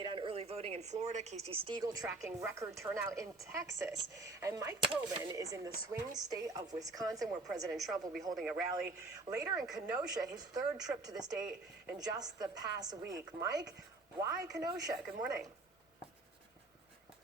update on early voting in Florida. Casey Stiegel tracking record turnout in Texas. And Mike Tobin is in the swing state of Wisconsin, where President Trump will be holding a rally later in Kenosha, his third trip to the state in just the past week. Mike, why Kenosha? Good morning.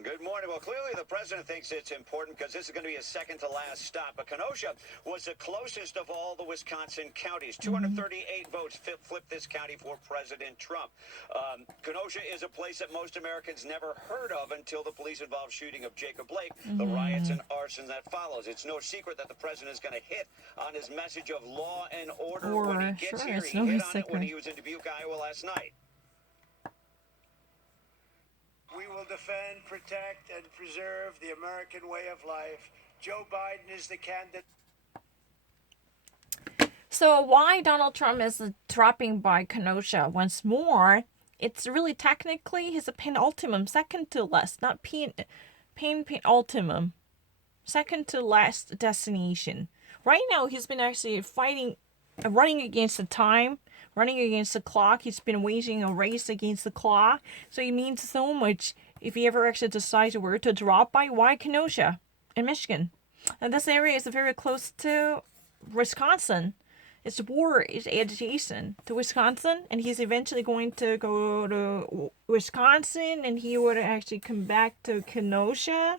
Good morning. Well, clearly the president thinks it's important because this is going to be his second to last stop. But Kenosha was the closest of all the Wisconsin counties. 238 votes flipped this county for President Trump. Kenosha is a place that most Americans never heard of until the police-involved shooting of Jacob Blake, the riots and arson that follows. It's no secret that the president is going to hit on his message of law and order when he gets here. He hit on it when he was in Dubuque, Iowa last night. We will defend, protect, and preserve the American way of life. Joe Biden is the candidate. So why Donald Trump is dropping by Kenosha once more? It's really technically his penultimate, second to last, not penultimate, second to last destination. Right now, he's been actually running against the time. Running against the clock. He's been waging a race against the clock. So it means so much if he ever actually decides where to drop by. Why Kenosha in Michigan? And this area is very close to Wisconsin. Its border is adjacent to Wisconsin. And he's eventually going to go to Wisconsin. And he would actually come back to Kenosha.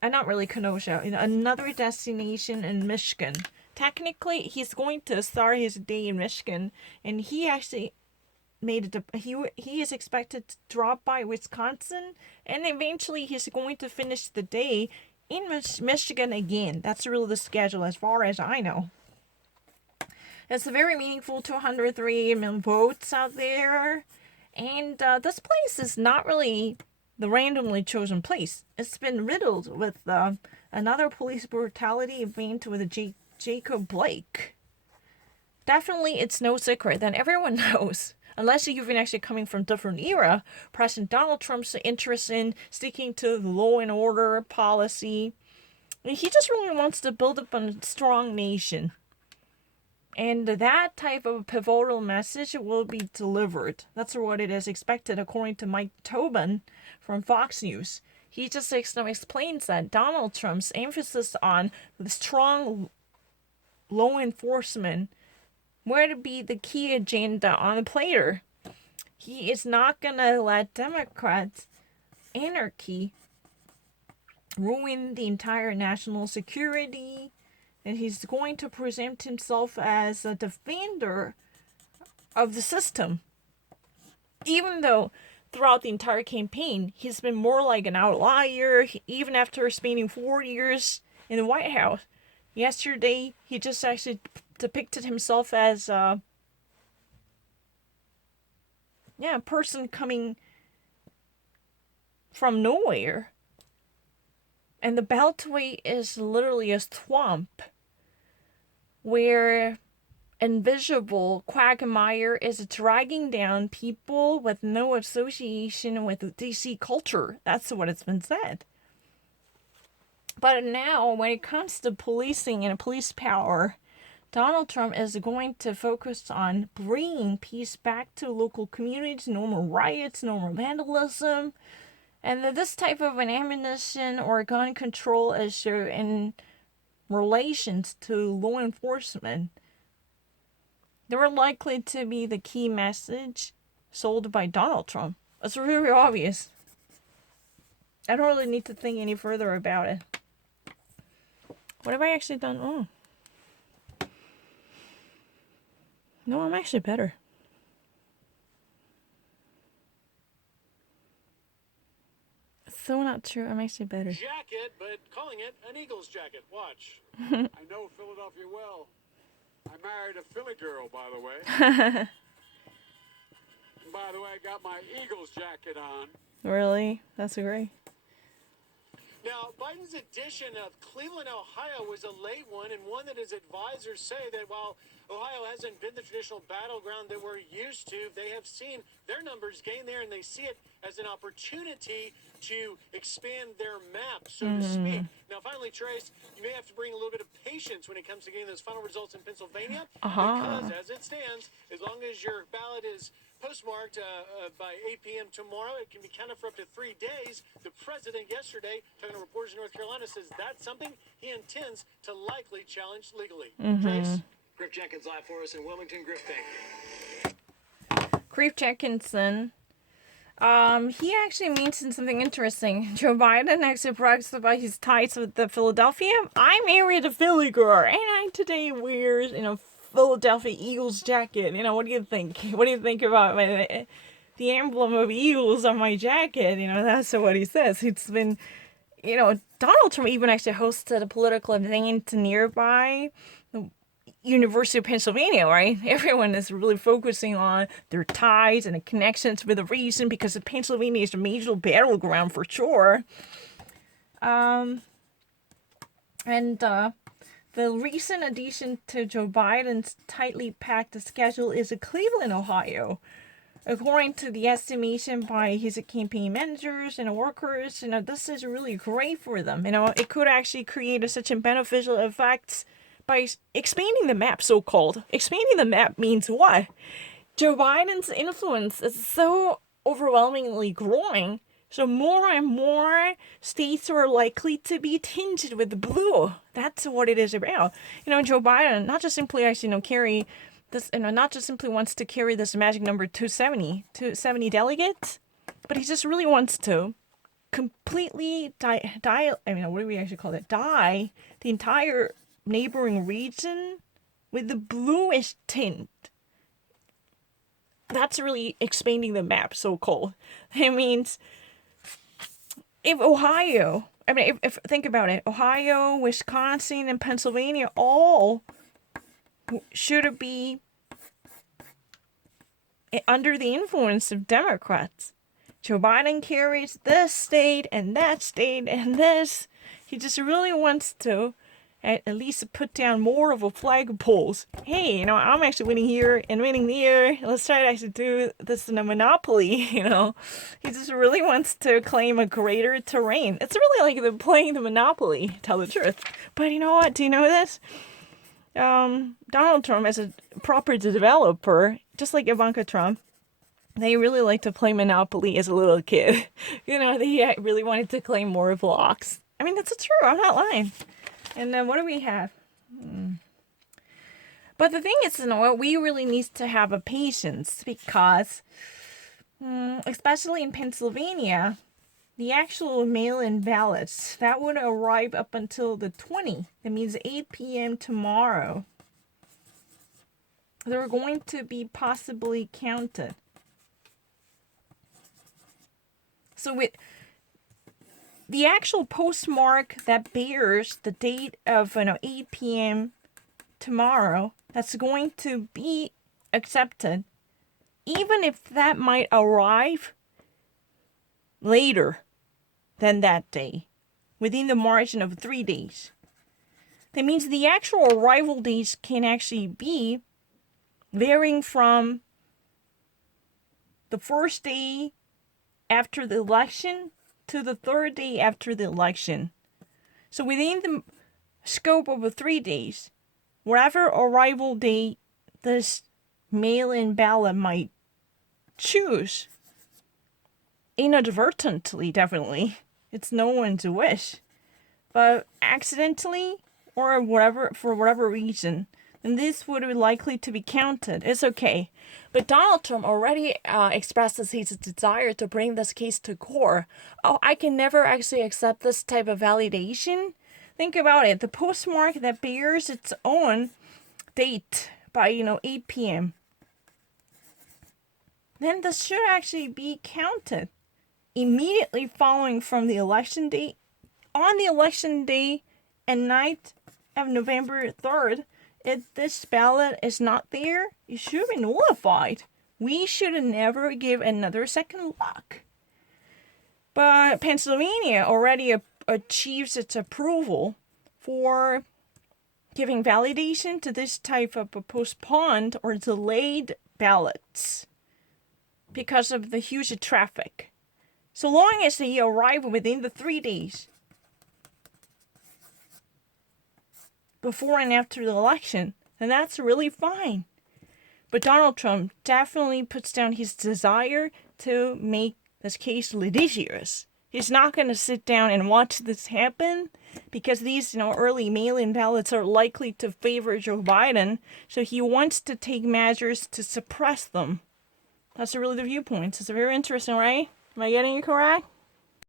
And not really Kenosha. Another destination in Michigan. Technically, he's going to start his day in Michigan, and he actually made it. He is expected to drop by Wisconsin, and eventually he's going to finish the day in Michigan again. That's really the schedule, as far as I know. It's a very meaningful 203 million votes out there, and this place is not really the randomly chosen place. It's been riddled with another police brutality event with Jacob Blake. Definitely, it's no secret that everyone knows, unless you've been actually coming from different era, President Donald Trump's interest in sticking to the law and order policy. He just really wants to build up a strong nation. And that type of pivotal message will be delivered. That's what it is expected, according to Mike Tobin from Fox News. He just explains that Donald Trump's emphasis on the strong law enforcement where to be the key agenda on the platter. He is not going to let Democrats' anarchy ruin the entire national security, and he's going to present himself as a defender of the system. Even though throughout the entire campaign, he's been more like an outlier, even after spending 4 years in the White House. Yesterday, he just actually depicted himself as a person coming from nowhere. And the Beltway is literally a swamp where invisible quagmire is dragging down people with no association with DC culture. That's what it's been said. But now, when it comes to policing and police power, Donald Trump is going to focus on bringing peace back to local communities, no more riots, no more vandalism, and this type of an ammunition or gun control issue in relations to law enforcement, they were likely to be the key message sold by Donald Trump. It's really obvious. I don't really need to think any further about it. What have I actually done wrong? No, I'm actually better. So not true. I'm actually better. Jacket, but calling it an Eagles jacket. Watch. I know Philadelphia well. I married a Philly girl, by the way. And by the way, I got my Eagles jacket on. Really? That's great. Now, Biden's addition of Cleveland, Ohio was a late one, and one that his advisors say that while Ohio hasn't been the traditional battleground that we're used to, they have seen their numbers gain there, and they see it as an opportunity to expand their map, so to speak. Now, finally, Trace, you may have to bring a little bit of patience when it comes to getting those final results in Pennsylvania, because as it stands, as long as your ballot is postmarked by 8 p.m. tomorrow. It can be counted for up to 3 days. The president yesterday, talking to reporters in North Carolina, says that's something he intends to likely challenge legally. Trace? Griff Jenkins live for us in Wilmington. Griff, thank you. Griff Jenkinson. He actually mentioned something interesting. Joe Biden actually brags about his ties with the Philadelphia. I married a Philly girl, and I today wears, Philadelphia Eagles jacket. What do you think? What do you think about the emblem of Eagles on my jacket? That's what he says. It's been, Donald Trump even actually hosted a political event nearby the University of Pennsylvania, right? Everyone is really focusing on their ties and the connections with the region because Pennsylvania is a major battleground for sure. The recent addition to Joe Biden's tightly packed schedule is Cleveland, Ohio. According to the estimation by his campaign managers and workers, this is really great for them. It could actually create such a beneficial effects by expanding the map, so-called. Expanding the map means what? Joe Biden's influence is so overwhelmingly growing, so more and more states are likely to be tinged with blue. That's what it is about. Joe Biden not just simply actually carry this, not just simply wants to carry this magic number 270 delegates, but he just really wants to completely dye the entire neighboring region with the bluish tint. That's really expanding the map, so-called. It means if think about it, Ohio, Wisconsin, and Pennsylvania all should be under the influence of Democrats. Joe Biden carries this state and that state and this. He just really wants to at least put down more of a flag poles. Hey, I'm actually winning here and winning there. Let's try to actually do this in a monopoly, He just really wants to claim a greater terrain. It's really like playing the Monopoly, to tell the truth. But you know what? Do you know this? Donald Trump, as a property developer, just like Ivanka Trump, they really like to play Monopoly as a little kid. They really wanted to claim more blocks. That's true. I'm not lying. And then what do we have? But the thing is, we really need to have a patience because, especially in Pennsylvania, the actual mail-in ballots, that would arrive up until the 20th. That means 8 p.m. tomorrow. They're going to be possibly counted. So with the actual postmark that bears the date of 8 p.m. tomorrow, that's going to be accepted, even if that might arrive later than that day, within the margin of 3 days. That means the actual arrival dates can actually be varying from the first day after the election to the third day after the election. So within the scope of 3 days, whatever arrival date this mail-in ballot might choose, inadvertently, definitely, it's no one's wish, but accidentally or whatever, for whatever reason, then this would be likely to be counted. It's okay. But Donald Trump already expresses his desire to bring this case to court. Oh, I can never actually accept this type of validation. Think about it. The postmark that bears its own date by, 8 p.m. Then this should actually be counted immediately following from the election date. On the election day and night of November 3rd, if this ballot is not there, it should be nullified. We should never give another second look. But Pennsylvania already achieves its approval for giving validation to this type of postponed or delayed ballots because of the huge traffic. So long as they arrive within the 3 days before and after the election, then that's really fine. But Donald Trump definitely puts down his desire to make this case litigious. He's not going to sit down and watch this happen because these, early mail-in ballots are likely to favor Joe Biden. So he wants to take measures to suppress them. That's really the viewpoints. It's very interesting, right? Am I getting it correct?